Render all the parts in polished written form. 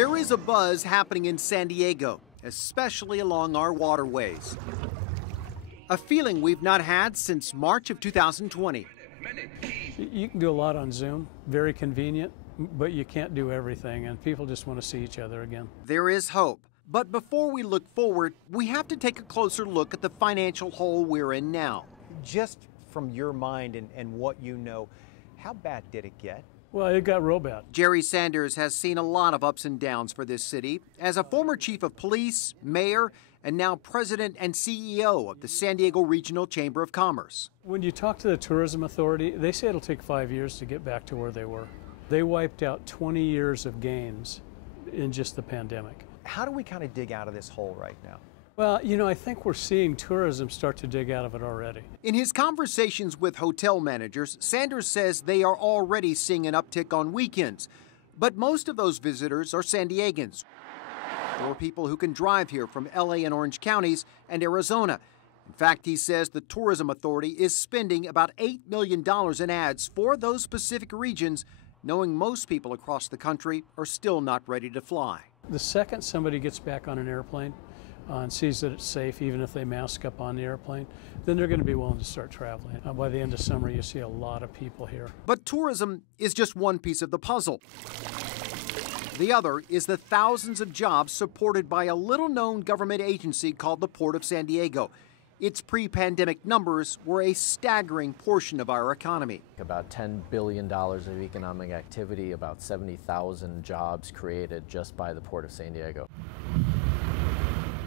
There is a buzz happening in San Diego, especially along our waterways. A feeling we've not had since March of 2020. You can do a lot on Zoom, very convenient, but you can't do everything, and people just want to see each other again. There is hope. But before we look forward, we have to take a closer look at the financial hole we're in now. Just from your mind and what you know, how bad did it get? Well, it got real bad. Jerry Sanders has seen a lot of ups and downs for this city. As a former chief of police, mayor, and now president and CEO of the San Diego Regional Chamber of Commerce. When you talk to the tourism authority, they say it'll take 5 years to get back to where they were. They wiped out 20 years of gains in just the pandemic. How do we kind of dig out of this hole right now? Well, you know, I think we're seeing tourism start to dig out of it already. In his conversations with hotel managers, Sanders says they are already seeing an uptick on weekends. But most of those visitors are San Diegans, or people who can drive here from LA and Orange counties and Arizona. In fact, he says the tourism authority is spending about $8 million in ads for those specific regions, knowing most people across the country are still not ready to fly. The second somebody gets back on an airplane and sees that it's safe, even if they mask up on the airplane, then they're going to be willing to start traveling. By the end of summer, you see a lot of people here. But tourism is just one piece of the puzzle. The other is the thousands of jobs supported by a little-known government agency called the Port of San Diego. Its pre-pandemic numbers were a staggering portion of our economy. About $10 billion of economic activity, about 70,000 jobs created just by the Port of San Diego.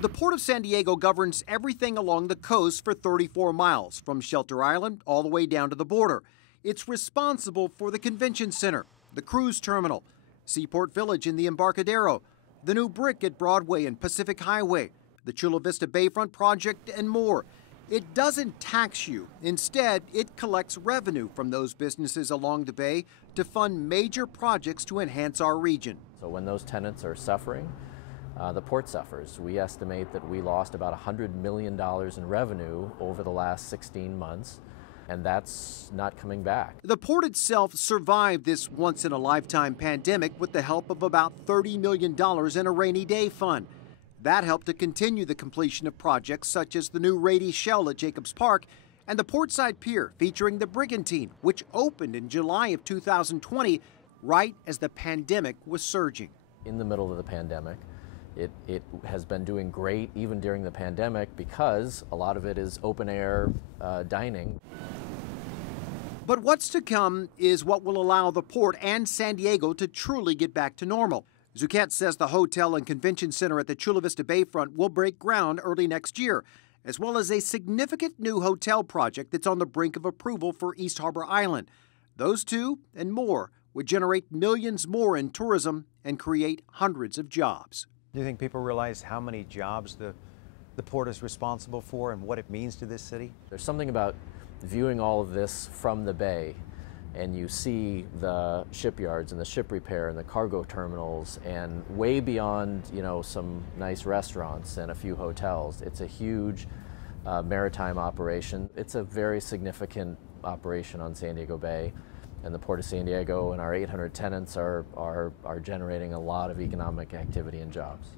The Port of San Diego governs everything along the coast for 34 miles, from Shelter Island all the way down to the border. It's responsible for the convention center, the cruise terminal, Seaport Village in the Embarcadero, the new brick at Broadway and Pacific Highway, the Chula Vista Bayfront project, and more. It doesn't tax you. Instead, it collects revenue from those businesses along the bay to fund major projects to enhance our region. So when those tenants are suffering, the port suffers. We estimate that we lost about $100 million in revenue over the last 16 months, and that's not coming back. The port itself survived this once-in-a-lifetime pandemic with the help of about $30 million in a rainy day fund. That helped to continue the completion of projects such as the new Rady Shell at Jacobs Park and the Portside Pier featuring the Brigantine, which opened in July of 2020, right as the pandemic was surging. In the middle of the pandemic, it has been doing great even during the pandemic because a lot of it is open air dining. But what's to come is what will allow the port and San Diego to truly get back to normal. Zuchet says the hotel and convention center at the Chula Vista Bayfront will break ground early next year, as well as a significant new hotel project that's on the brink of approval for East Harbor Island. Those two and more would generate millions more in tourism and create hundreds of jobs. Do you think people realize how many jobs the port is responsible for and what it means to this city? There's something about viewing all of this from the bay, and you see the shipyards and the ship repair and the cargo terminals and way beyond, you know, some nice restaurants and a few hotels. It's a huge maritime operation. It's a very significant operation on San Diego Bay, and the Port of San Diego and our 800 tenants are generating a lot of economic activity and jobs.